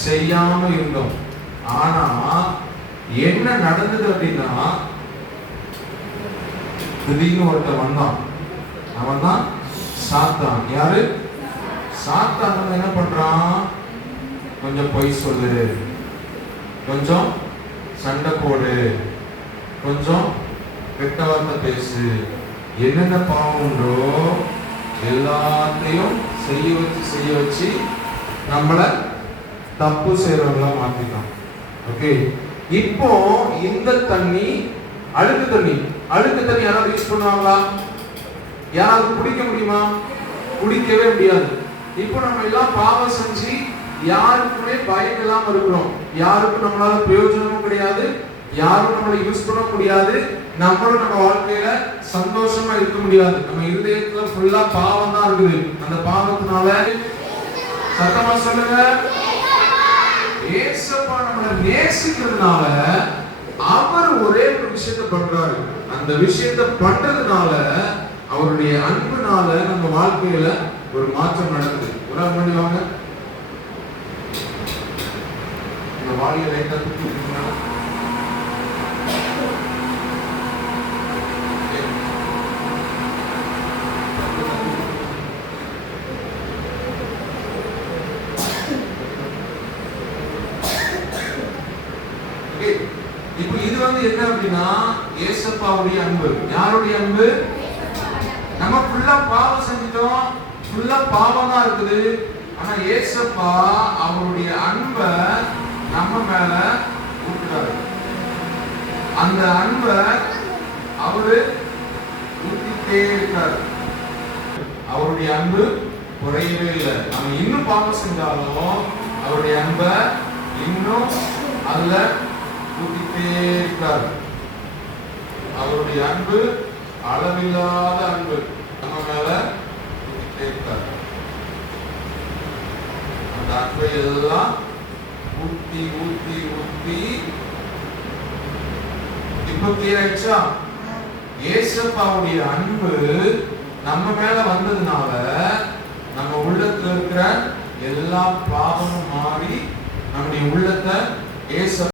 செய்யாம இருந்தோம். ஆனா என்ன நடந்தது அப்படின்னா, திடீர்னு ஒருத்தன் வந்தான். அவன் தான் சாத்தான். யாரு? சாத்தான் என்ன பண்றான்? கொஞ்சம் பொய் சொல்லு, கொஞ்சம் சண்டை போடு, கொஞ்சம் கெட்ட வார்த்தை பேசு, என்னென்ன பாவம் உண்டோ எல்லாத்தையும் செய்ய வச்சு நம்மள தப்பு செய்யறவங்களா மாத்திட்டான். ஓகே, இப்போ இந்த தண்ணி அழுக்கு தண்ணி யாராவது யூஸ் பண்ணுவாங்களா? யாராவது குடிக்க முடியுமா? குடிக்கவே முடியாது. இப்போ நம்ம எல்லாம் பாவம் செஞ்சு யாருக்குமே பயம் இல்லாம இருக்கிறோம். யாருக்கும் நம்மளால பிரயோஜனமும் கிடையாது, யாரும் நம்மளை யூஸ் பண்ண முடியாது, நம்மளும் நம்ம வாழ்க்கையில சந்தோஷமா இருக்க முடியாது. நம்ம இருதயத்துல ஃபுல்லா பாவம் தான் இருக்குது. அந்த பாவத்தினால சத்தமா சொல்லுங்க, ஏசப்பா நம்மளை நேசிக்கிறதுனால அவர் ஒரே ஒரு விஷயத்தை பண்றாரு. அந்த விஷயத்தை பண்றதுனால அவருடைய அன்புனால நம்ம வாழ்க்கையில ஒரு மாற்றம் நடக்குது. ஒரு மணி வாங்க, இந்த வாளியை லைட்டா தூக்கி இருக்கீங்களா? இப்போ இது என்ன அப்படின்னா ஏசப்பாவுடைய அன்பு. யாருடைய அன்பு? நம்ம ஃபுல்லா பாவம் செஞ்சிட்டோம், ஃபுல்லா பாவம் தான் இருக்குது. ஆனா ஏசப்பா அவருடைய அன்பை நம்ம மேல ஊத்துறாரு. அந்த அன்பை அவரு ஊத்திட்டே இருக்காரு. அவருடைய அன்பு குறையவே இல்லை. நம்ம இன்னும் பாவம் செஞ்சாலும் அவருடைய அன்பை இன்னும் அதுல ஊத்திட்டே இருக்காரு. அவருடைய அன்பு அளவில்லாத அன்பு நம்ம மேல ஊத்திட்டே இருக்காரு. அந்த அன்பை எல்லாம் ஊத்தி ஊத்தி ஊத்தி இப்ப கிளியர் ஆயிடுச்சா? ஏசப்பாவுடைய அன்பு நம்ம மேல வந்ததுனால நம்ம உள்ளத்துல இருக்கிற எல்லா பாவமும் மாறி நம்முடைய உள்ளத்தை ஏசப்பா